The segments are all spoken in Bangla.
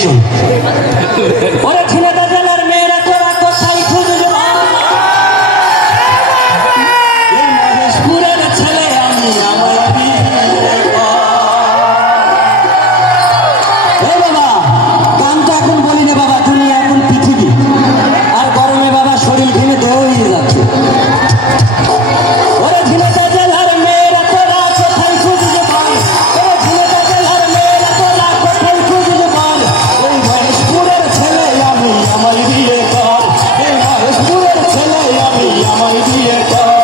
শোন ওরে ঝিনাইদহ জেলার মেয়েরা তোরা কোথায় খুঁজবে এই মহেশপুরের ছেলে আমি আমার বাবা গানটা এখন বলি না বাবা দুনিয়া এখন পৃথিবী আর গরমে বাবা শরীর ঘেমে দেহ হয়ে যাচ্ছে ওরে ঝিনাইদহ জেলার মেয়েরা তোরা কোথায় খুঁজবে বল ওরে ঝিনাইদহ জেলার মেয়েরা তোরা কোথায় খুঁজবে বল এই মহেশপুরের ছেলে আমি আমার বিয়ে কর এই মহেশপুরের ছেলে আমি আমার বিয়ে কর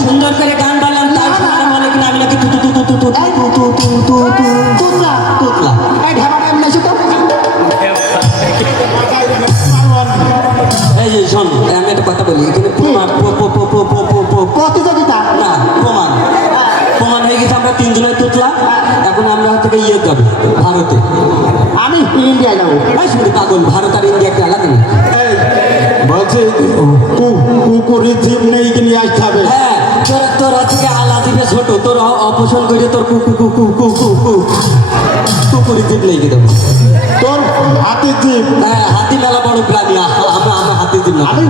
সুন্দর করে গান বাজলাম তার সামনে মনে কিনা আমি নাকি এই যে শোন আমি একটা কথা বলি এখানে প্রতিযোগিতা না প্রমাণ হয়ে গেছে আমরা তিনজনের তুতলা এখন আমরা থেকে ইয়ে যাবো ভারতে আমি ইন্ডিয়া যাবো শুধু পাগল ভারত আর ইন্ডিয়া একটা আলাদা নেই বলছে কুকুরের জিপ নেই নিয়ে আসতে হবে হ্যাঁ তোরা থেকে আলা দিবে ছোট তোর অপছন্দ করে তোর কুকুরের জিপ নেই কি দেবো তোর হাতির জিপ হ্যাঁ হাতি মেলা বড় প্রাণী আমরা হাতির জিপ না আমি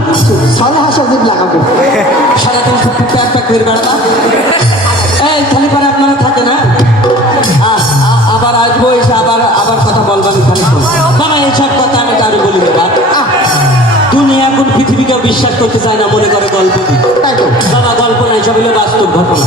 সারা হাসা জিপ লাগাবো সারাদিন প্যাক করে বেড়াবা এই খালি পরে আপনারা থাকে না আবার আসবো এসে আবার কথা বলবেন খালি বাবা এইসব কথা আমি কারো বলি না দুনিয়া এখন পৃথিবীকেও বিশ্বাস করতে চায় না মনে করে গল্প বাবা গল্প না এসব হলো বাস্তব ঘটনা